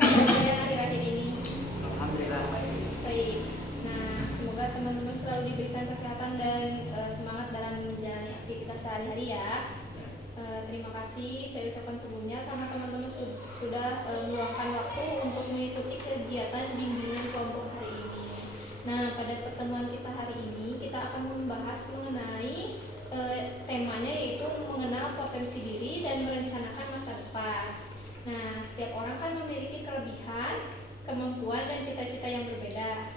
kabar kalian akhir-akhir ini? Alhamdulillah baik. Baik. Nah, semoga teman-teman selalu diberikan kesehatan dan semangat dalam menjalani aktivitas sehari-hari ya. Terima kasih saya ucapkan sebelumnya karena teman-teman sudah meluangkan waktu untuk mengikuti kegiatan bimbingan kelompok hari ini. Nah, pada pertemuan kita hari ini kita akan membahas mengenai temanya yaitu mengenal potensi diri dan merencanakan masa depan. Nah, setiap orang kan memiliki kelebihan, kemampuan dan cita-cita yang berbeda.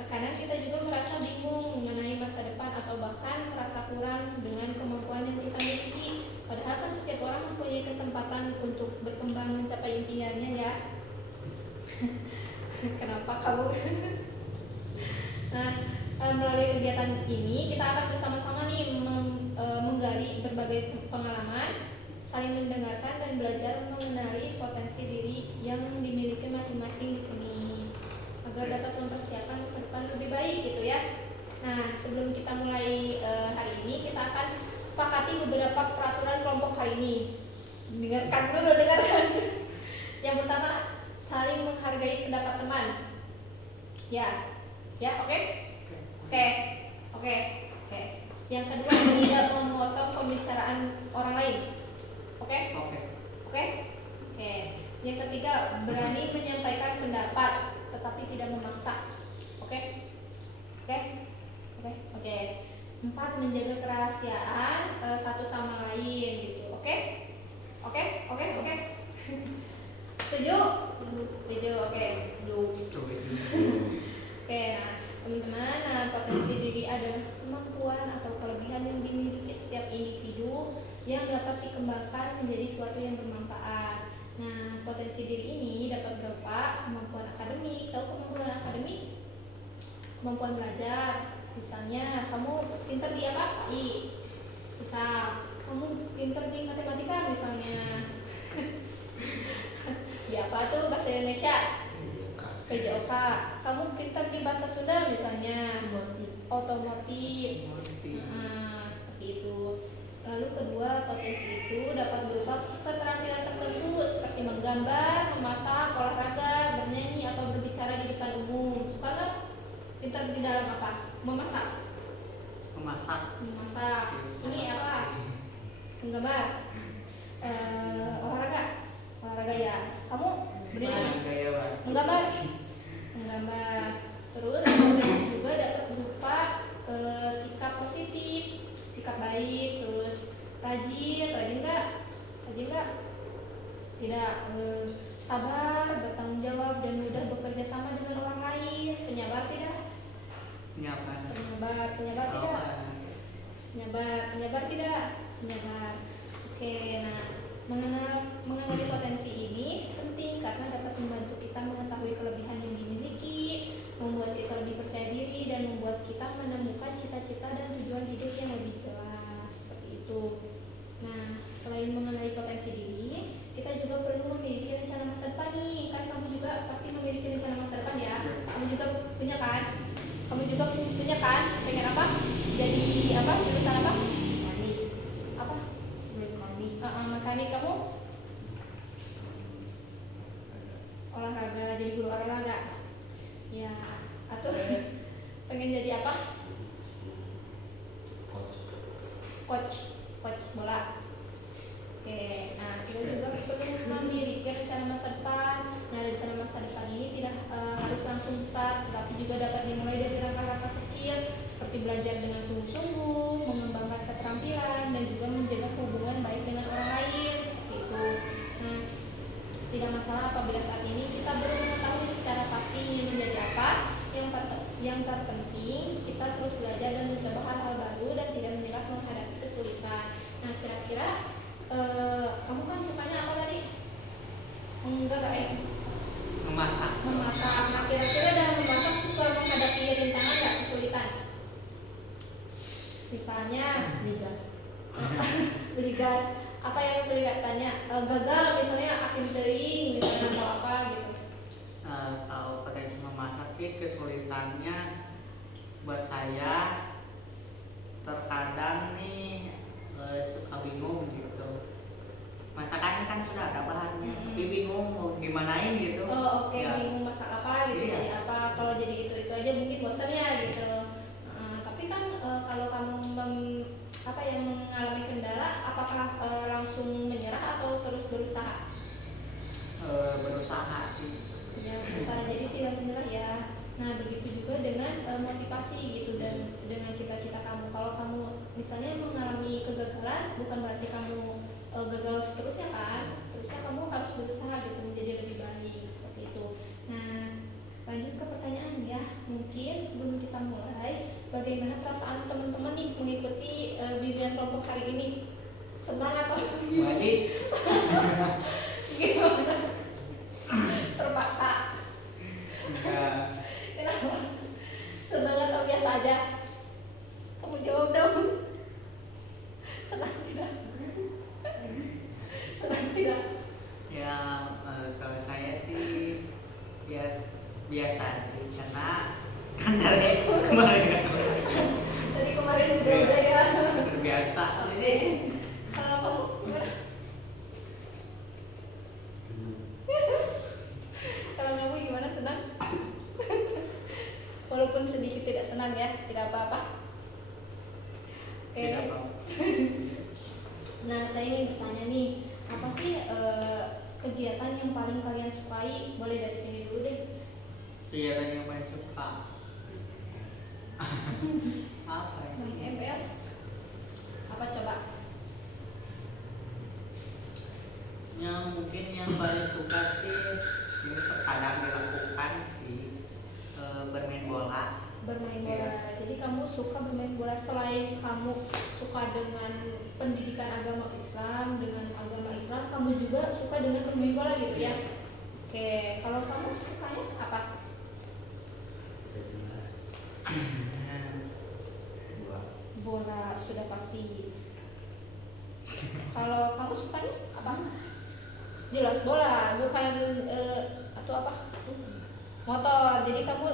Terkadang kita juga merasa bingung mengenai masa depan atau bahkan merasa kurang dengan kemampuan yang kita miliki. Padahal kan setiap orang mempunyai kesempatan untuk berkembang mencapai impiannya ya. Kenapa kamu? Nah, melalui kegiatan ini kita akan bersama-sama nih menggali berbagai pengalaman, saling mendengarkan dan belajar mengenali potensi diri yang dimiliki masing-masing di sini agar dapat mempersiapkan masa depan lebih baik gitu ya. Nah, sebelum kita mulai hari ini kita akan sepakati beberapa peraturan kelompok hari ini. Dengarkan dulu, dengarkan. Yang pertama, saling menghargai pendapat teman. Ya, oke. Yang kedua, tidak memotong pembicaraan orang lain. Oke. Yang ketiga, berani menyampaikan pendapat tetapi tidak memaksa. Oke. 4, menjaga kerahasiaan satu sama lain gitu. Oke. Setuju? Oke. Oke, nah teman-teman, potensi diri adalah kemampuan atau kelebihan yang dimiliki setiap individu yang dapat dikembangkan menjadi sesuatu yang bermanfaat. Nah, potensi diri ini dapat berupa kemampuan akademik. Tahu kemampuan akademik? Kemampuan belajar. Misalnya, kamu pintar di apa? Misal, kamu pintar di matematika misalnya. Di apa tuh bahasa Indonesia? PJOK. Kamu pintar di bahasa Sunda misalnya. Otomotif. Nah, seperti itu. Lalu kedua, potensi itu dapat berupa keterampilan tertentu seperti menggambar, memasak, olahraga, bernyanyi atau berbicara di depan umum. Suka nggak? Pintar di dalam apa? Memasak. Ini apa? Menggambar. Olahraga ya. Kamu bernyanyi? Menggambar. Terus potensi juga dapat berupa sikap positif, sikap baik, terus rajin nggak? Tidak. Sabar, bertanggung jawab dan mudah bekerja sama dengan orang lain. Penyabar tidak? Penyabar tidak? Oke, nah mengenali potensi ini penting karena dapat membantu kita mengetahui kelebihan yang dimiliki, membuat kita lebih percaya diri dan membuat kita menemukan cita-cita dan tujuan hidup yang lebih jelas seperti itu. Nah, selain mengenali potensi diri, kita juga perlu memiliki rencana masa depan nih. Kan kamu juga pasti memiliki rencana masa depan ya. Kamu juga punya kan? Pengen apa? Jadi apa? Jurusan apa? Mekanik. Kamu? Olahraga, jadi guru olahraga. Ya, atau pengen jadi apa? Coach bola. Oke, nah kita juga perlu memiliki rencana masa depan. Nah, rencana masa depan ini tidak harus langsung besar, tetapi juga dapat dimulai dari langkah-langkah kecil seperti belajar dengan sungguh-sungguh, mengembangkan keterampilan, dan juga menjaga hubungan baik dengan orang lain seperti itu. Nah, tidak masalah apabila saat ini kita belum mengetahui secara pasti ingin menjadi apa. Yang terpenting kita terus belajar dan mencoba hal-hal baru dan tidak menyerah menghadapi kesulitan. Nah, kira-kira kamu kan sukanya apa tadi? Memasak. Nah, kira-kira dalam memasak suka menghadapi rintangan nggak, kesulitan? Misalnya beli gas. Apa yang kesulitannya? Gagal misalnya asin teuing misalnya atau apa gitu. Kalau potensi memasak sih kesulitannya buat saya terkadang nih suka bingung gitu masakannya kan sudah ada bahannya, Mm-mm. tapi bingung mau gimanain gitu. Oh oke, Ya. bingung masak apa gitu, Iya. jadi apa, kalau jadi itu aja mungkin bosan ya gitu. Tapi kan kalau kamu mengalami kendala, apakah langsung menyerah atau terus berusaha? Berusaha sih. Ya berusaha, jadi tidak menyerah ya. Nah begitu juga dengan motivasi gitu dan dengan cita-cita kamu. Kalau kamu misalnya mengalami kegagalan, bukan berarti kamu gagal seterusnya kan. Seterusnya kamu harus berusaha gitu menjadi lebih baik seperti itu. Nah lanjut ke pertanyaan ya. Mungkin sebelum kita mulai, bagaimana perasaan teman-teman nih mengikuti bimbingan kelompok hari ini? Senang atau Jadi gimana? Terpaksa? enggak. Kenapa? Senang atau biasa aja? Kamu jawab dong. Senang tidak? Senang tidak? Ya kalau saya sih ya biasa aja, karena kan dari kemarin Dari kemarin juga udah ya. terbiasa. Oke. Jadi Kalau kamu gimana? Kalau kamu gimana, senang? Walaupun sedikit tidak senang ya, tidak apa-apa. Oke. tidak apa. Nah, saya ingin bertanya nih, apa sih kegiatan yang paling kalian sukai? Boleh dari sini dulu deh. Kegiatan yang paling suka apa ya? Main ML. Apa coba? Yang mungkin yang paling suka sih ini terkadang dilakukan di bermain bola. Bermain bola. Iya. Jadi kamu suka bermain bola selain kamu suka dengan pendidikan agama Islam, kamu juga suka dengan bermain bola gitu ya? Oke, kalau kamu sukanya apa? Bola sudah pasti. Kalau kamu sukanya apa? Jelas bola, bukan atau apa? Motor. Jadi kamu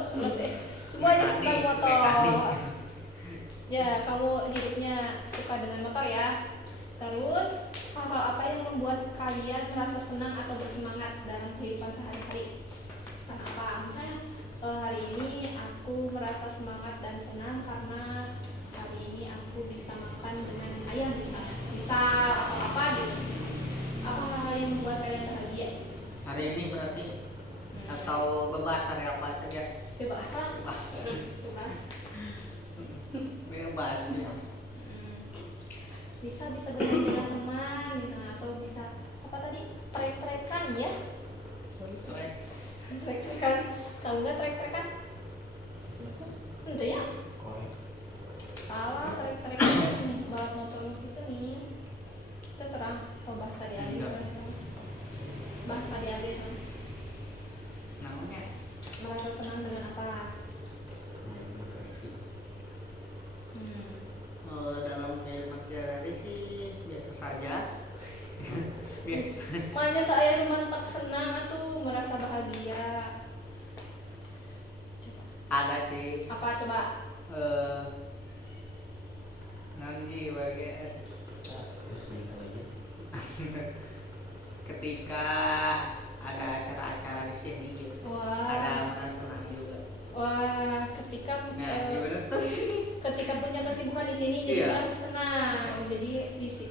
semuanya tentang motor. Mekanik. Ya, kamu hidupnya suka dengan motor ya. Terus hal-hal apa yang membuat kalian merasa senang atau bersemangat dalam kehidupan sehari-hari? Apa? Misalnya hari ini aku merasa semangat dan senang karena hari ini aku bisa makan dengan ayam bisa atau apa gitu. Apa hal-hal yang membuat kalian bahagia? Hari ini berarti atau bebas hari apa saja? Bebas lah. Bebas. Bebas. Bebas ya. Bisa bermain dengan teman gitu, atau bisa apa tadi, trek-trekan ya, trek-trekan, tahu nggak trek-trekan? Itu ya, salah, trek-trekan balap motor gitu nih. Kita terang bahasa dia bahasa dia itu Namanya merasa senang dengan apa? dalam kehidupan sehari-hari sih biasa saja. Biasa. Makanya tak ada rumah tak senang atau merasa bahagia. Coba. Ada sih Apa coba? nanti bagian ketika ada acara-acara di sini gitu. Wah. Ada merasa senang juga. Wah, ketika Nah, gimana tuh? ketika punya kesibukan di sini jadi Iya. merasa senang. Jadi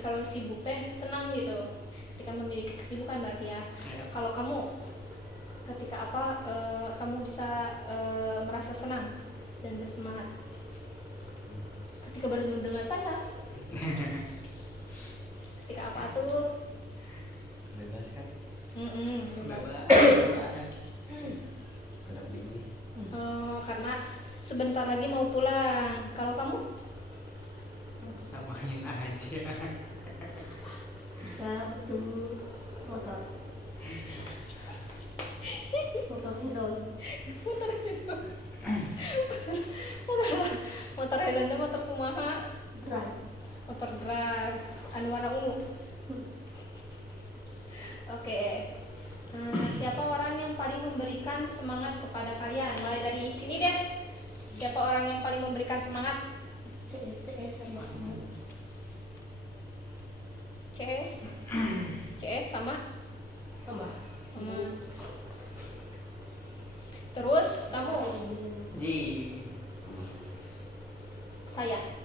kalau sibuk teh senang gitu. Ketika memiliki kesibukan berarti ya. Iya. Kalau kamu ketika apa kamu bisa merasa senang dan bersemangat? Ketika bertemu dengan pacar. Ketika apa tuh? Bebas kan? Bebas. Karena sebentar lagi mau pulang. Kalau kamu? Samain aja. Tuh motor Motor Highland teh motor kumaha? berat Motor drag anu warna ungu. Oke. Siapa orang yang paling memberikan semangat kepada kalian? Mulai dari sini deh. Siapa orang yang paling memberikan semangat? CS sama CS. CS sama. Tambah. Terus kamu? Ji. Saya.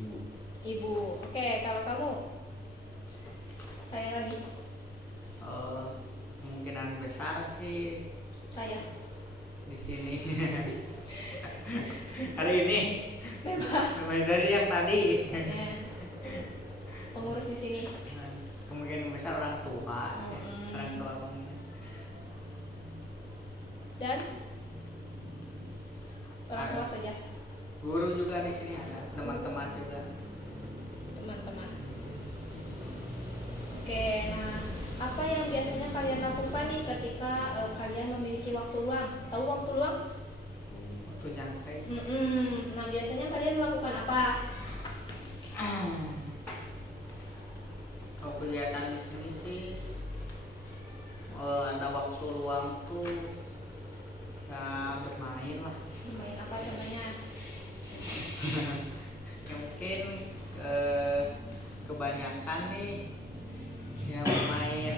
Ibu. Ibu. Oke, kalau kamu? Saya lagi. Kemungkinan besar sih Saya. di sini. Hari ini Bebas. dari yang tadi. Pengurus di sini. Kemungkinan besar orang tua. Mm-mm. Orang tua kamu. Dan orang tua saja. Guru juga di sini ada, teman-teman juga. Teman-teman. Oke, nah apa yang biasanya kalian lakukan nih ketika kalian memiliki waktu luang? Tahu waktu luang? Waktu nyantai. Nah biasanya kalian melakukan apa? Kalau kegiatan di sini sih ada waktu luang tuh ya bermain lah. Main apa contohnya? Ya mungkin kebanyakan nih ya bermain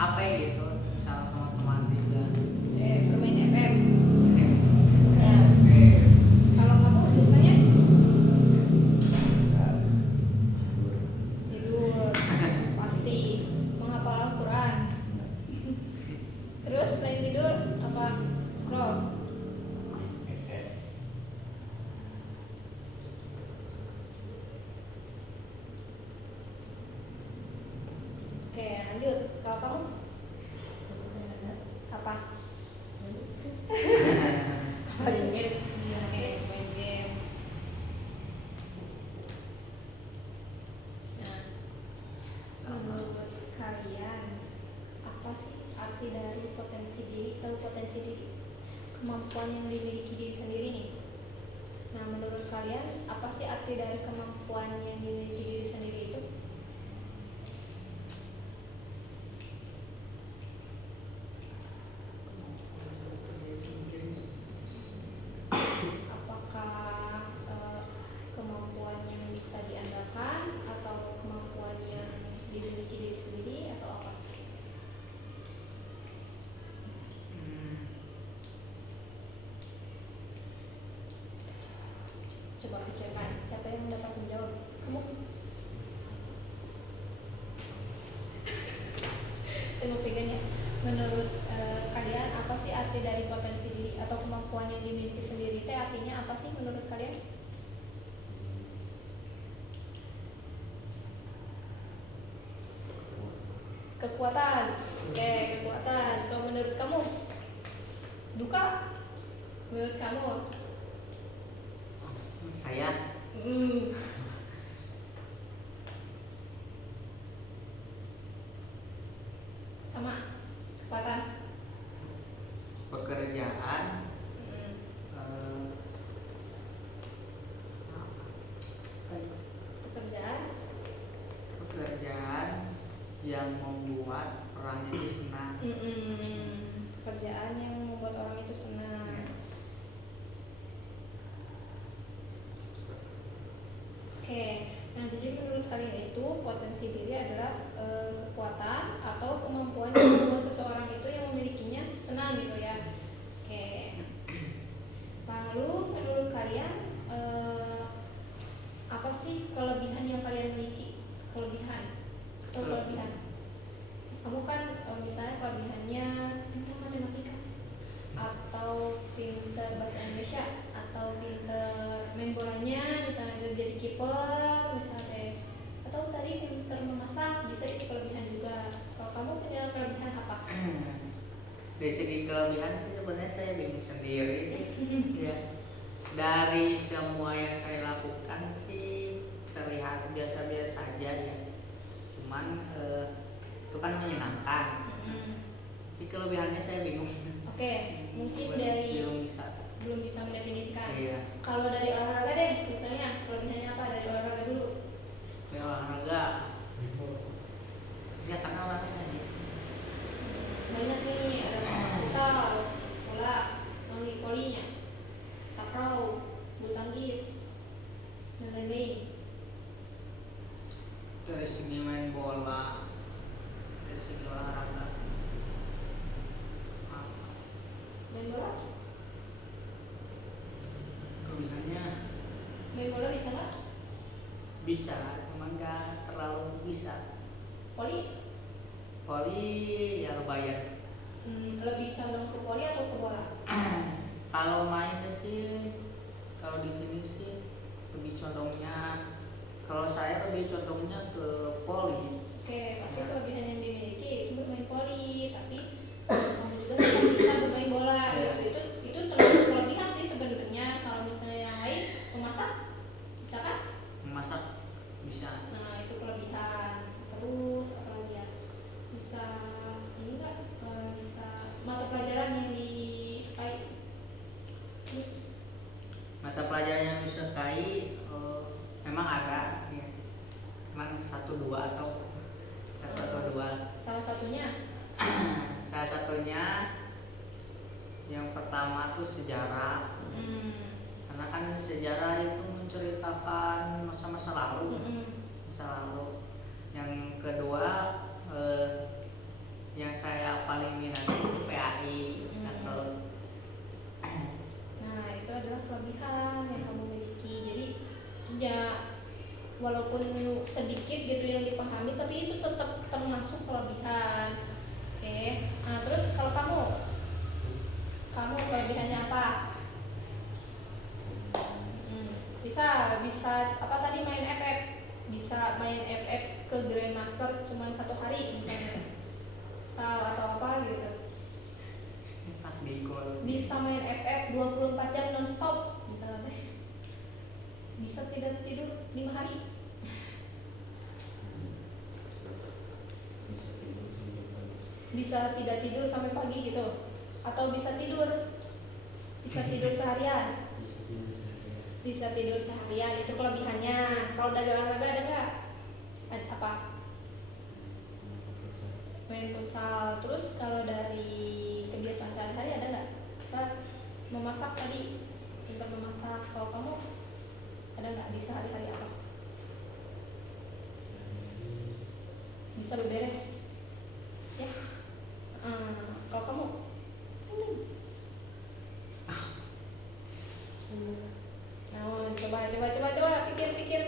apa ya gitu sama teman-teman juga. Bermain FM. Ya, Nah, oke. kalau kamu biasanya Besar. tidur, pasti menghafal Al-Quran. Terus selain tidur apa? Scroll. Oke, lanjut. Kalau kamu apa? Main game. Oke, main game. Nah, menurut kalian apa sih arti dari potensi diri? Tahu potensi diri? Kemampuan yang dimiliki diri sendiri nih. Nah, menurut kalian apa sih arti dari kemampuan yang dimiliki diri sendiri itu? Apakah kemampuan yang bisa diandalkan atau kemampuan yang dimiliki diri sendiri atau apa? Coba pikirkan siapa yang dapat menjawab. Kamu? Tunggu pegangnya. Menurut kalian apa sih arti dari potensi diri atau kemampuan yang dimiliki sendiri? Itu artinya apa sih menurut kalian? Kekuatan. Oke, kekuatan. Kalau menurut kamu? Duka? Menurut kamu? Saya Sama kekuatan. pekerjaan Pekerjaan. pekerjaan yang membuat orang itu senang. Pekerjaan yang membuat orang itu senang. Oke, nah jadi menurut kalian itu potensi diri adalah kekuatan atau kemampuan yang membuat seseorang itu yang memilikinya senang gitu ya. Oke. Lalu menurut kalian apa sih kelebihan yang kalian miliki? Kelebihan atau kelebihan? Kamu kan misalnya kelebihannya pintar matematika atau pintar bahasa Indonesia atau pintar main bolanya misalnya jadi kiper misalnya atau tadi pintar memasak bisa itu kelebihan juga. Kalau kamu punya kelebihan apa? Dari segi kelebihan sih sebenarnya saya bingung sendiri sih. Ya. Dari semua yang saya lakukan sih terlihat biasa-biasa saja ya. Cuman itu kan menyenangkan. Tapi kelebihannya saya bingung. Oke, mungkin dari belum bisa mendefinisikan. Iya. Kalau dari olahraga deh, misalnya kelebihannya apa dari olahraga dulu? Dari olahraga. Ya karena olahraga aja. Banyak nih, ada futsal, bola, volinya, takraw, bulu tangkis, dan lain-lain. bisa, cuma nggak terlalu bisa. Poli Voli ya lumayan. lebih condong ke poli atau ke bola? Kalau mainnya sih, kalau di sini sih lebih condongnya, kalau saya lebih condongnya ke voli. Oke, pasti kelebihan yang dimiliki itu bermain poli, tapi kamu juga bisa bermain bola gitu. Itu termasuk kelebihan sih sebenarnya. Kalau misalnya yang lain memasak, bisa kan? Memasak bisa. Nah itu kelebihan. Terus apa lagi ya? Bisa ini enggak? Bisa mata pelajaran yang disukai. Mata pelajaran yang disukai memang ada, ya. Memang satu dua atau dua. Salah satunya Salah satunya yang pertama tuh sejarah. Karena kan sejarah itu menceritakan masa-masa lalu. Masa lalu. Yang kedua yang saya paling minat itu PAI. Nah itu adalah kelebihan yang kamu miliki. Jadi ya walaupun sedikit gitu yang dipahami, tapi itu tetap termasuk kelebihan. Oke. Nah terus kalau kamu kelebihannya apa? Bisa apa tadi, main FF, bisa main FF ke Grandmaster cuma 1 hari misalnya, atau apa gitu. Pas di gol. Bisa main FF 24 jam nonstop misalnya teh. Bisa tidak tidur 5 hari. Bisa tidak tidur sampai pagi gitu. Atau bisa tidur seharian. Bisa tidur seharian, itu kelebihannya. Kalau dari olahraga ada nggak? Apa? Main futsal. Terus kalau dari kebiasaan sehari-hari ada nggak? Bisa memasak tadi, pintar memasak. Kalau kamu ada nggak di sehari-hari apa? Bisa beberes, ya? Kalau kamu? Nah, coba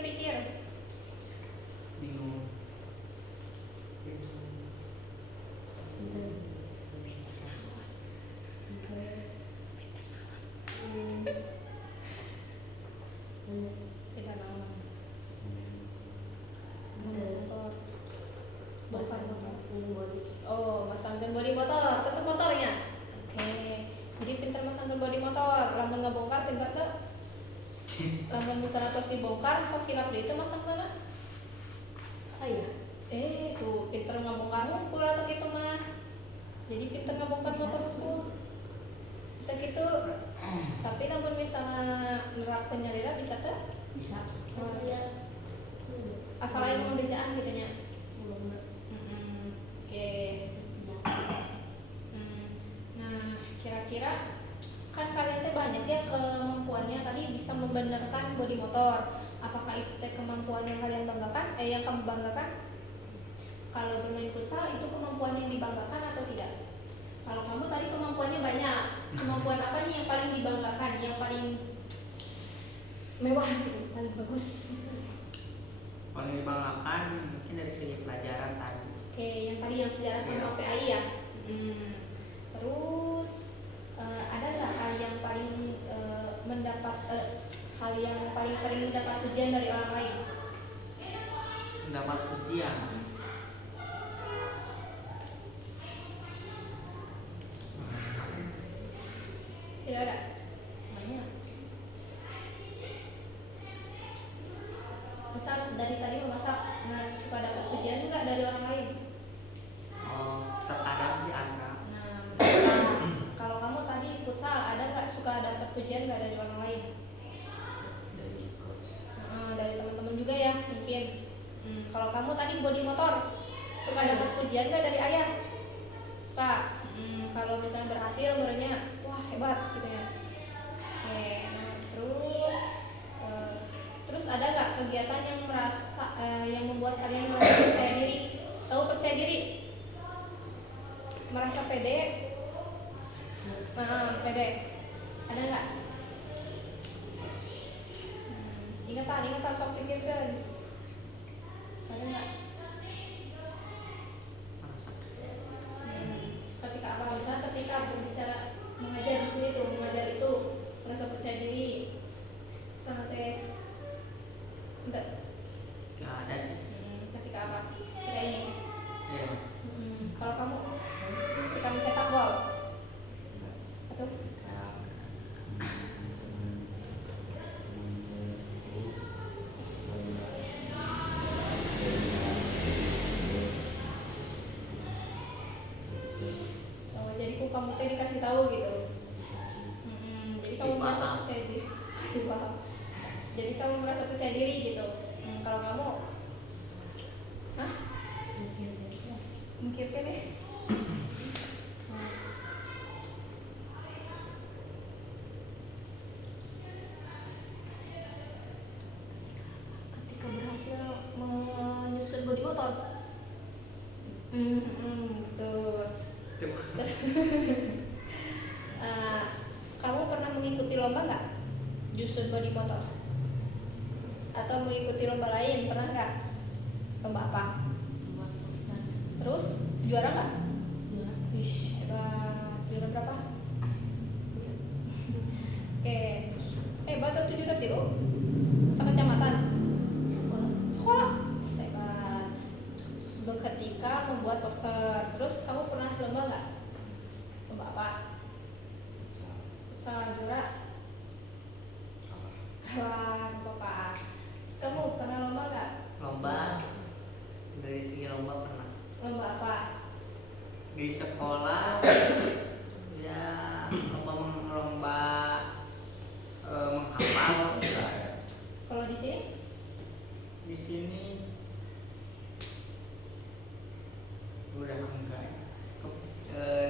pikir. Bingung. Tidak tahu. Motor. Bongkar motor. Oh, masangkan bodi motor, tetap motornya. Oke. Jadi pintar masangkan bodi motor. Lamun ngebongkar pintar tuh. Lamun misalnya terus dibongkar, sok kirap deui teh masangkeun. Iya. Tuh pintar ngebongkar hungkul atau gitu mah. Jadi pintar ngebongkar motor hungkul. Bisa gitu. Tapi namun misalnya nerapkeun nyalira bisa tuh. Bisa. Oh, iya. Asal aya pembejaan gitu nya. Oke. Nah, kira-kira kan kalian teh banyak ya kemampuannya, tadi bisa membenarkan bodi motor. Apakah itu teh kemampuan yang kalian banggakan? Yang kamu banggakan? Kalau bermain futsal itu kemampuan yang dibanggakan atau tidak? Kalau kamu tadi kemampuannya banyak. Kemampuan apa nih yang paling dibanggakan, yang paling mewah gitu, paling bagus? Paling dibanggakan mungkin dari segi pelajaran tadi. Oke, yang tadi yang sejarah sama PAI ya. Terus ada nggak hal yang paling hal yang paling sering mendapat pujian dari orang lain? Mendapat pujian. Tidak ada. Banyak. Misal dari tadi memasak, suka dapat pujian nggak dari orang lain? Terkadang dianggap. Nah, kalau kamu tadi futsal, ada nggak suka dapat pujian nggak dari orang lain? Dari coach. Dari teman-teman juga ya mungkin. Kalau kamu tadi bodi motor, suka dapat pujian nggak dari ayah? Suka. Kalau misalnya berhasil, menurutnya wah hebat gitu ya. Oke, nah terus ada nggak kegiatan yang yang membuat kalian merasa percaya diri? Tahu percaya diri? Merasa pede? Pede. Ada nggak? Ingatan sok pikirkan. Ada nggak? merasa Ketika apa? Misalnya ketika berbicara mengajar di sini tuh, mengajar itu merasa percaya diri. Sama teh. Enggak. nggak ada sih. Ketika apa? Kayak ini. Iya. Kalau kamu ketika mencetak gol, atau jadi kamu teh dikasih tahu gitu. Jadi kamu Kasih merasa paham. percaya diri, kasih paham. Jadi kamu merasa percaya diri gitu. Kalau kamu, hah? Mikirkan deh. Ketika berhasil menyusun bodi motor. Betul. Kamu pernah mengikuti lomba nggak? Nyusun bodi motor? Atau mengikuti lomba lain, pernah nggak? Lomba apa? Terus juara nggak? Wih, hebat. Juara berapa? Oke, hebat tuh juara tiru. Sekecamatan. Sekolah. Hebat. Ketika membuat poster. Terus kamu pernah lomba nggak? Lomba apa? Futsal juara? Kalah, apa? Terus kamu pernah lomba nggak? Lomba, dari segi lomba pernah. Lomba apa? Di sekolah ya lomba menghafal. Kalau di sini? Di sini udah enggak.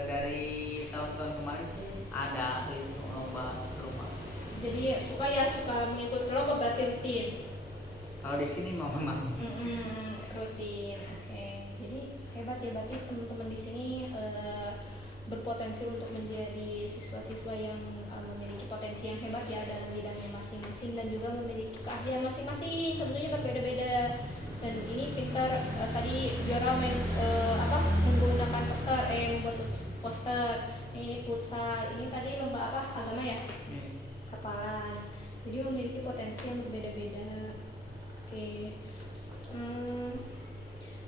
Dari tahun-tahun kemarin sih ada gitu lomba. Jadi suka mengikuti lomba berarti rutin. Kalau di sini mau memang Rutin. Oke. Jadi hebat ya, berarti teman-teman di sini berpotensi untuk menjadi siswa-siswa yang memiliki potensi yang hebat ya dalam bidangnya masing-masing dan juga memiliki keahlian masing-masing, tentunya berbeda-beda. Dan ini pintar tadi juara main menggunakan poster, membuat poster. Ini futsal, ini tadi lomba apa? Agama ya? Hafalan. Jadi memiliki potensi yang berbeda-beda. Oke.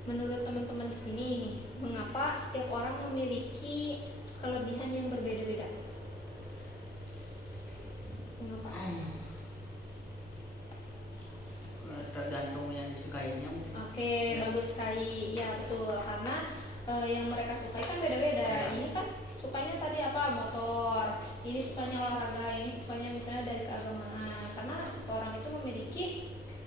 Menurut teman-teman di sini, mengapa setiap orang memiliki kelebihan yang berbeda-beda? Mengapa? Tergantung yang disukainya. Oke, bagus sekali. Ya betul, karena yang mereka sukai kan beda-beda. Ini kan sukanya tadi apa? Motor. Ini sukanya olahraga. Ini sukanya misalnya dari keagamaan. Karena seseorang itu memiliki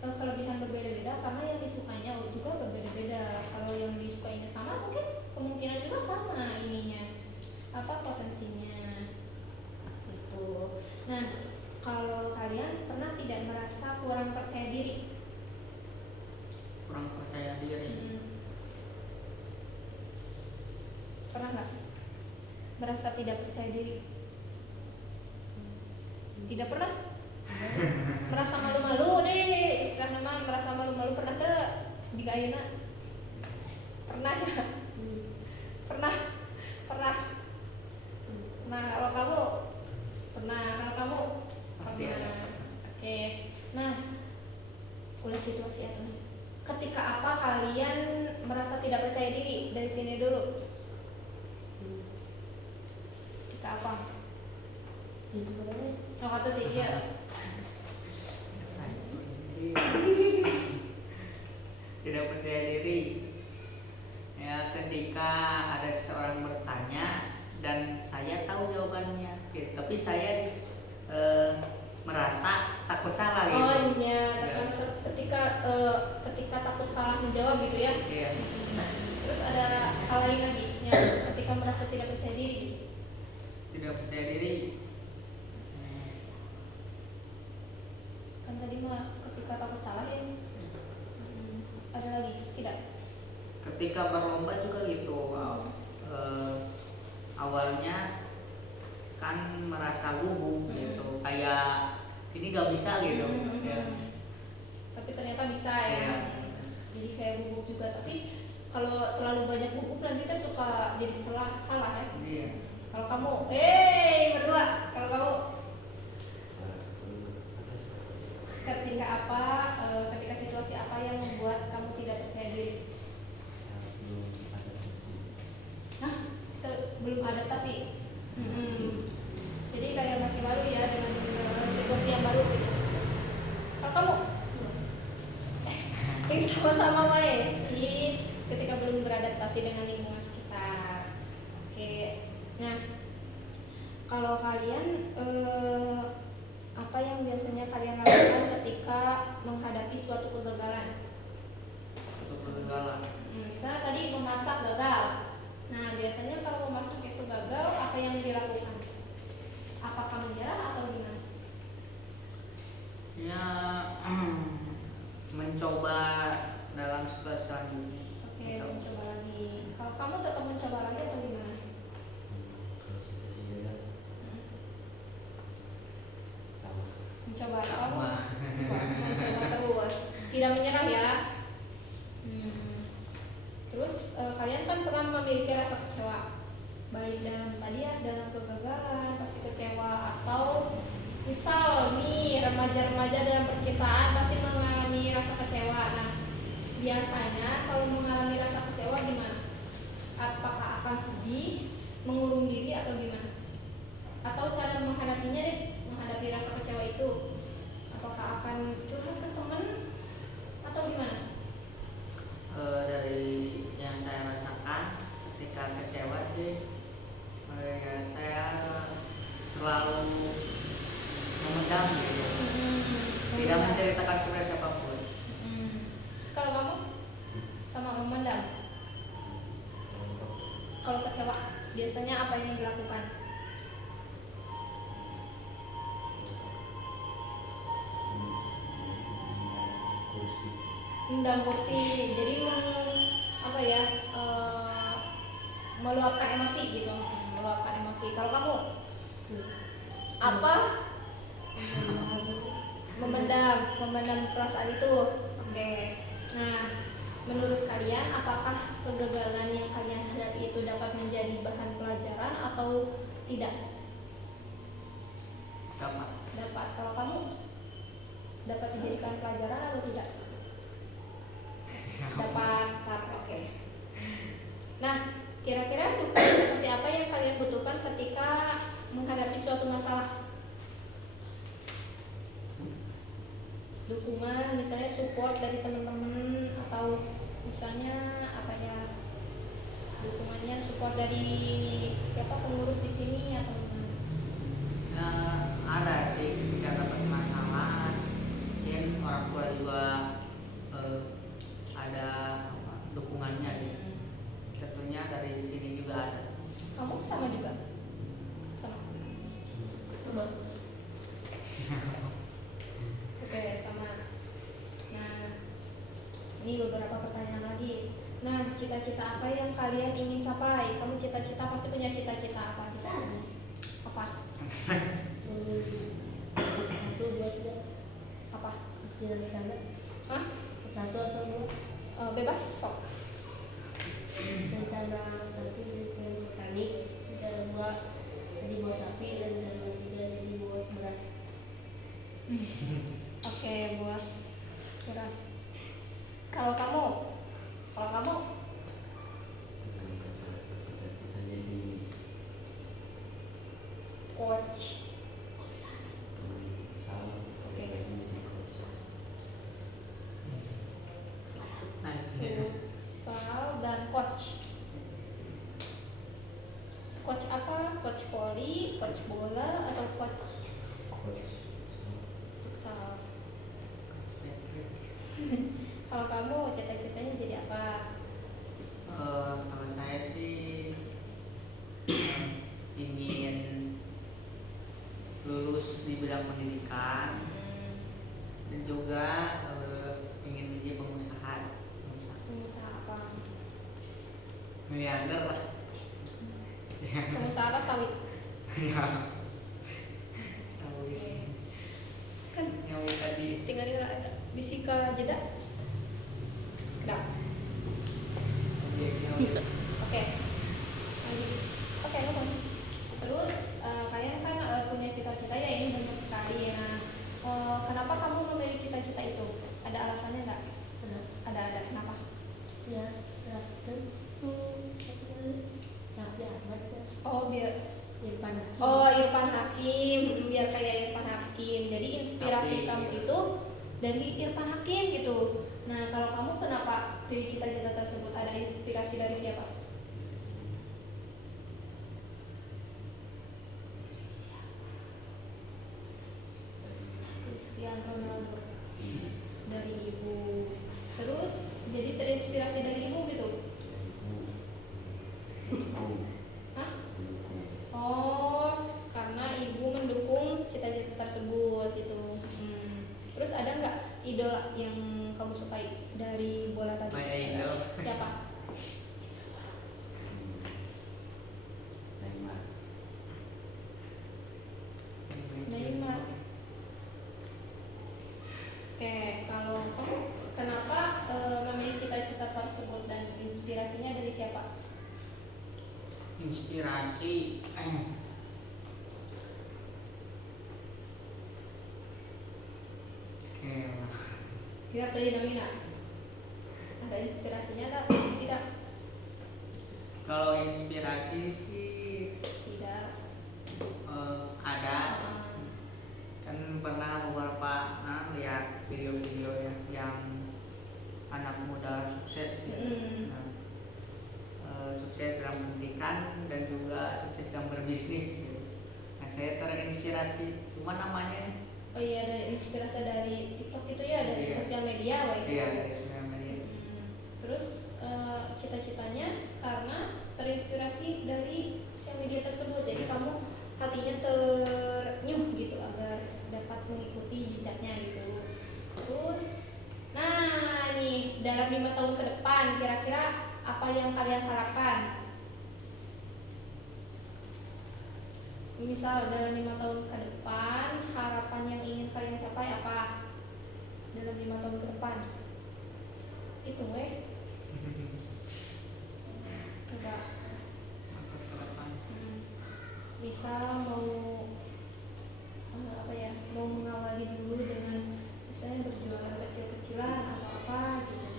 kelebihan berbeda-beda karena yang disukainya juga berbeda-beda. Kalau yang disukainya sama, mungkin kemungkinan juga sama ininya, potensinya. Gitu. Nah, kalau kalian pernah tidak merasa kurang percaya diri? Kurang percaya diri. Pernah nggak merasa tidak percaya diri? Tidak pernah? Merasa malu-malu deh, istilah nama merasa malu-malu pernah tuh di ayeuna? Pernah ya? Pernah. Nah, kalau kamu pernah, kalau kamu Pasti ada. Oke. Nah, ulah situasi atau nih. Ketika apa kalian merasa tidak percaya diri? Dari sini dulu. Ketika apa? Oh, kata dia. Tidak percaya diri ya ketika ada seseorang bertanya dan saya tahu jawabannya gitu. Tapi saya merasa takut salah gitu. Oh iya, ketika takut salah menjawab gitu ya. Iya. Terus ada hal lain lagi ya, ketika merasa tidak percaya diri. Tidak percaya diri. Kan tadi mah ketika takut salah ya. Ada lagi tidak? Ketika berlomba juga gitu. Awalnya kan merasa gugup gitu, kayak ini gak bisa gitu. Ya. Tapi ternyata bisa ya. Iya. jadi kayak bubuk juga. Tapi kalau terlalu banyak bubuk nanti kita suka jadi salah ya. Iya. Kalau kamu, berdua, kalau kamu ketika apa, ketika situasi apa yang membuat kamu tidak percaya diri? Itu belum adaptasi. Jadi kayak masih baru ya dengan situasi yang baru gitu. Kalau kamu, sama-sama sih ketika belum beradaptasi dengan lingkungan sekitar. Oke, nah kalau kalian apa yang biasanya kalian lakukan ketika menghadapi suatu kegagalan? Untuk kegagalan. Misalnya tadi memasak gagal. Nah biasanya kalau memasak itu gagal, apa yang dilakukan? Apakah menyerah atau gimana? Ya mencoba dalam situasi selanjutnya. Oke, mencoba lagi. Kalau kamu tetap mencoba lagi atau gimana? Mencoba, kamu mencoba terus, tidak menyerah ya. Terus kalian kan pernah memiliki rasa kecewa, baik dalam tadi ya, dalam kegagalan pasti kecewa, atau misal nih remaja-remaja dalam percintaan pasti mengalami rasa kecewa. Nah biasanya kalau mengalami rasa kecewa gimana? Apakah akan sedih, mengurung diri atau gimana? Atau cara menghadapinya deh, menghadapi rasa kecewa itu, apakah akan curhat ke teman atau gimana? Dari yang saya rasakan ketika kecewa sih, ya saya selalu memendam gitu, tidak menceritakan kepada siapapun. Terus kalau kamu sama memendam? Kalau kecewa biasanya apa yang dilakukan? Mendam kursi, jadi apa ya, meluapkan emosi gitu, meluapkan emosi. Kalau kamu apa? memendam perasaan itu. Oke. Nah, menurut kalian apakah kegagalan yang kalian hadapi itu dapat menjadi bahan pelajaran atau tidak? Dapat. Kalau kamu dapat dijadikan pelajaran atau tidak? Dapat. Oke. Nah, kira-kira dukungan seperti apa yang kalian butuhkan ketika menghadapi suatu masalah? Dukungan, misalnya support dari teman-teman, atau misalnya apa ya, dukungannya support dari siapa, pengurus di sini atau gimana? Ada sih, ketika dapat masalah mungkin orang tua juga ada dukungannya gitu. Tentunya dari sini juga ada. Kamu sama juga? Sama. Oke, sama. Nah, ini beberapa pertanyaan lagi. Nah, cita-cita apa yang kalian ingin capai? Kamu cita-cita pasti punya cita-cita apa? Cita-citanya apa? Satu, dua, tiga. Apa? Jangan ditanda. Hah? Satu atau dua. Bebas sok. Rencana satu jadi mekanik, rencana dua jadi bos sapi, dan rencana tiga jadi bos beras. Oke, bos beras. Kalau kamu Kita jadi coach. salah. Oke. Jadi coach. Futsal dan coach. Coach apa? Coach voli, coach bola, atau coach Coach. futsal? Kalau kamu cita-citanya jadi apa? Kalau saya sih ingin lulus di bidang pendidikan dan juga ingin menjadi pengusaha. Pengusaha apa? Miliarder lah. Pengusaha apa? Sawit. Ya. Sawit. Kan Yang tadi tinggal bisika jeda. Sekedap. Oke. Lanjut. Oke, ngomong. Terus kalian kan punya cita-cita ya, ini banyak sekali. Nah, kenapa kamu memilih cita-cita itu? Ada alasannya nggak? Ada. Kenapa? Ya, Raffi Ahmad ya. Oh, biar Irfan Hakim. Oh, Irfan Hakim, biar kayak Irfan Hakim. Jadi inspirasi Tapi- kamu itu dari Irfan Hakim gitu. Nah, kalau kamu kenapa pilih cita-cita tersebut? Ada inspirasi dari siapa? Cristiano Ronaldo. Dari ibu. Terus jadi terinspirasi dari ibu gitu? Hah? Oh, karena ibu mendukung cita-cita tersebut gitu. Terus ada nggak idola yang kamu sukai dari bola tadi? My idol. Siapa? Neymar. Neymar. Oke, kalau kamu kenapa memilih cita-cita tersebut dan inspirasinya dari siapa? Inspirasi Kira dari Namina. Ada inspirasinya nggak? Tidak. kalau inspirasi sih Tidak. ada, kan pernah beberapa lihat video-video yang anak muda sukses gitu. Mm. Nah, sukses dalam pendidikan dan juga sukses dalam berbisnis gitu. Nah, saya terinspirasi, cuma namanya Oh iya, ada inspirasi dari TikTok itu ya, dari Iya. sosial media, baik iya itu. dari sebenarnya media. Terus cita-citanya karena terinspirasi dari sosial media tersebut, jadi kamu hatinya ternyuh gitu agar dapat mengikuti jejaknya gitu. Terus, nah nih dalam 5 tahun ke depan kira-kira apa yang kalian harapkan? Misal dalam 5 tahun ke depan harapan yang ingin kalian capai apa? Dalam 5 tahun ke depan hitung coba. Maka ke depan Misal mau apa ya, mau mengawali dulu dengan misalnya berjualan kecil-kecilan atau apa gitu,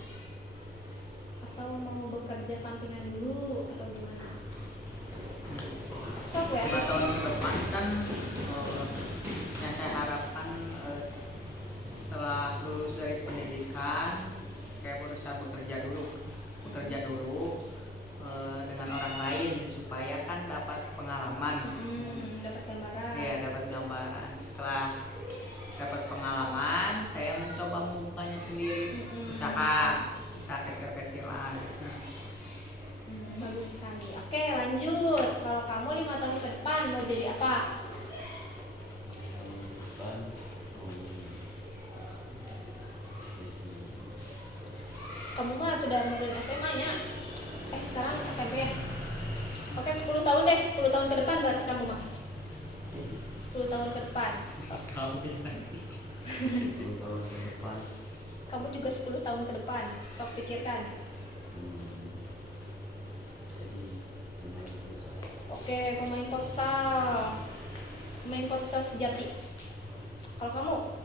atau mau bekerja sampingan dulu atau gimana? Sok ya. 5 tahun ke depan kan yang saya harapkan setelah lulus dari pendidikan kayak berusaha bekerja dulu dengan orang lain supaya kan dapat pengalaman. Dapat gambaran. Ya, dapat gambaran. Setelah dapat pengalaman, saya mencoba membukanya sendiri, usaha kecil-kecilan. Bagus sekali. Oke, lanjut. Kalau kamu 5 tahun ke depan mau jadi apa? Depan. Kamu mah udah modern SMA nya. Sekarang SMP ya. Oke, 10 tahun deh. 10 tahun ke depan berarti kamu mah. 10 tahun ke depan. 10 tahun ke depan. Kamu juga 10 tahun ke depan. Sok pikirkan. Jadi pemain futsal. Oke, pemain futsal. Pemain futsal sejati. Kalau kamu?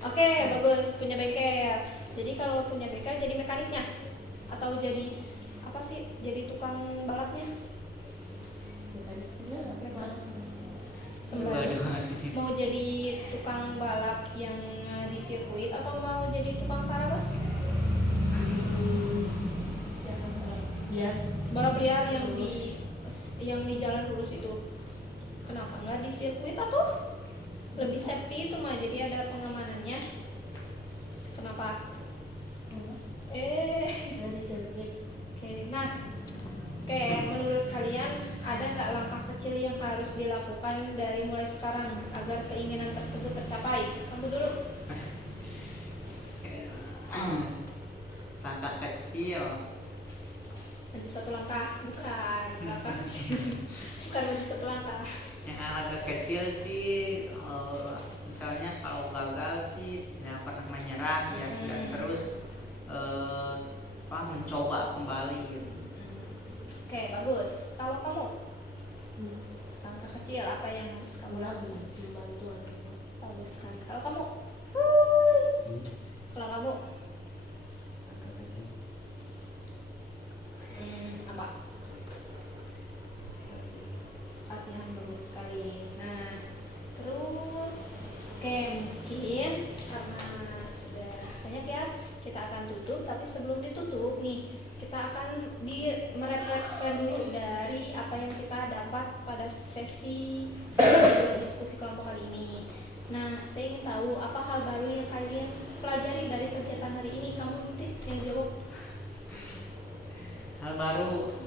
Oke, bagus, punya bengkel. Jadi kalau punya bengkel jadi mekaniknya atau jadi apa sih? Jadi tukang balapnya? Mau jadi tukang balap yang di sirkuit atau mau jadi tukang tarabas? Ya, Balap liar yang di jalan lurus itu. Kenapa nggak di sirkuit atau lebih safety itu mah, jadi ada pengamanannya. Kenapa? dari sirkuit. Nah, menurut kalian ada nggak langkah kecil yang harus dilakukan dari mulai sekarang agar keinginan tersebut tercapai? Kamu dulu. Langkah kecil. Maju satu langkah, bukan langkah kecil. Bukan maju satu langkah. Yang langkah kecil sih misalnya kalau gagal sih jangan pernah menyerah ya, dan terus mencoba kembali gitu. Oke, bagus. Kalau kamu langkah kecil apa yang harus kamu lakukan? membantu Bagus sekali. Kalau kamu? Kalau kamu? Apa? Latihan bagus sekali. Nah, terus oke, mungkin karena sudah banyak ya, kita akan tutup. Tapi sebelum ditutup nih, kita akan merefleksikan dulu dari apa yang kita dapat pada sesi diskusi kelompok kali ini. Nah, saya ingin tahu apa hal baru yang kalian pelajari dari kegiatan hari ini. Kamu Dit, yang jawab. Hal baru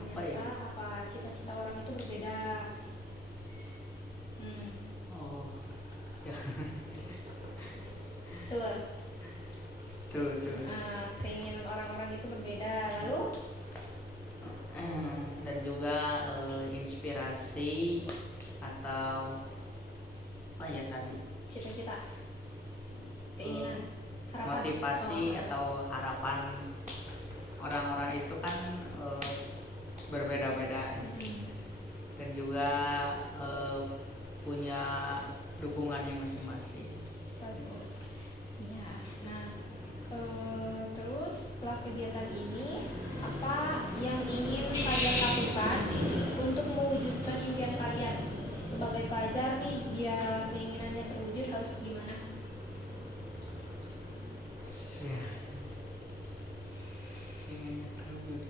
apa ya? Ternyata apa cita-cita orang itu berbeda. Oh, ya. Betul. Tuh. Keinginan orang-orang itu berbeda. Lalu Dan juga inspirasi atau apa ya tadi? cita-cita, keinginan, harapan. Motivasi Oh. atau harapan orang-orang itu kan berbeda-beda dan juga punya dukungannya masing-masing. Bagus. Ya, nah terus setelah kegiatan ini apa yang ingin kalian lakukan untuk mewujudkan impian kalian sebagai pelajar nih, biar keinginannya terwujud harus gimana? Ingin terwujud.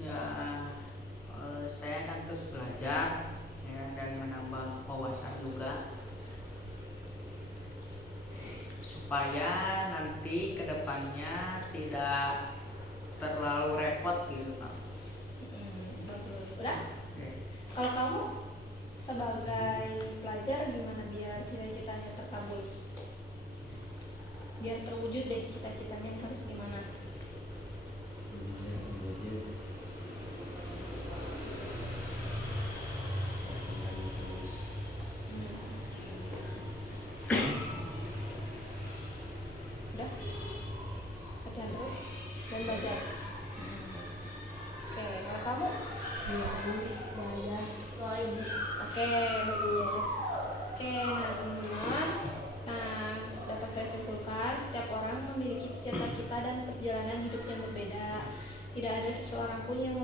Ya, saya akan terus belajar ya, dan menambah wawasan juga supaya nanti kedepannya tidak terlalu repot gitu Pak. Bagus. Udah? Oke. Kalau kamu sebagai pelajar gimana biar cita-citanya terkabul? Biar terwujud deh cita-citanya harus gimana? Udah? Latihan terus dan belajar. Oke, kalau kamu? belajar ibu Oke, bagus. Oke, nah teman-teman, dapat saya simpulkan setiap orang memiliki cita-cita dan perjalanan hidup yang berbeda. Tidak ada seseorang pun yang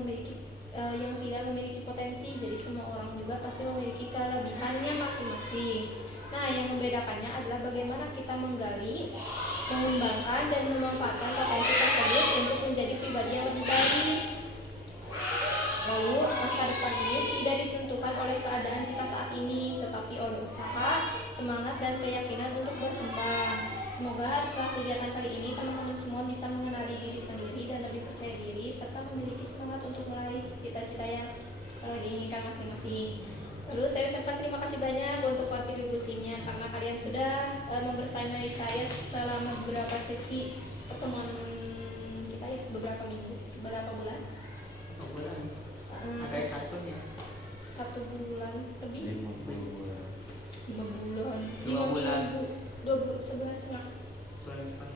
yang tidak memiliki potensi. Jadi semua orang juga pasti memiliki kelebihannya masing-masing. Nah, yang membedakannya adalah bagaimana kita menggali, mengembangkan dan memanfaatkan potensi tersebut untuk menjadi pribadi yang lebih baik. Lalu masa depan ini tidak ditentukan oleh keadaan kita saat ini, tetapi oleh usaha, semangat, dan keyakinan untuk berkembang. Semoga setelah kegiatan kali ini teman-teman semua bisa mengenali diri sendiri dan lebih percaya diri serta memiliki semangat untuk meraih cita-cita yang diinginkan masing-masing. Lalu saya ucapkan terima kasih banyak untuk kontribusinya karena kalian sudah membersamai saya selama beberapa sesi pertemuan kita ya, beberapa minggu, beberapa bulan. Bulan. Ada satunya. 1 bulan lebih. 50 bulan. 5 bulan. 2 bulan. 2 sebulan setengah. Bulan setengah.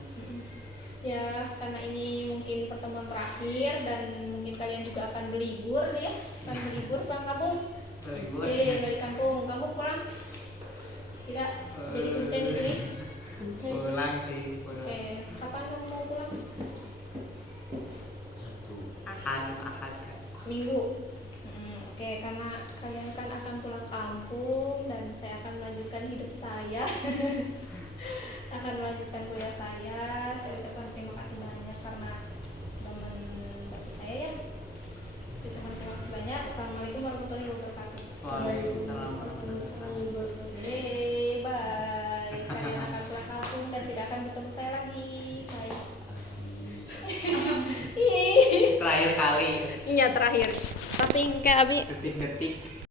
Ya, karena ini mungkin pertemuan terakhir dan mungkin kalian juga akan berlibur nih ya, akan berlibur pulang kampung. Berlibur. Dari kampung, kamu pulang? Tidak, jadi kuncen di sini. Pulang sih. Oke, kapan kamu mau pulang? Ahad. Minggu. Oke, karena kalian kan akan pulang kampung dan saya akan melanjutkan hidup saya. Akan melanjutkan kuliah saya. Saya ucapkan terima kasih banyak karena sudah membantu saya ya. Saya ucapkan terima kasih banyak. Assalamualaikum warahmatullahi wabarakatuh. Waalaikumsalam warahmatullahi wabarakatuh. Bye. Kalian akan pulang kampung dan tidak akan bertemu saya lagi. Bye. Terakhir kali. Iya terakhir. Tapi kayak Abi detik-detik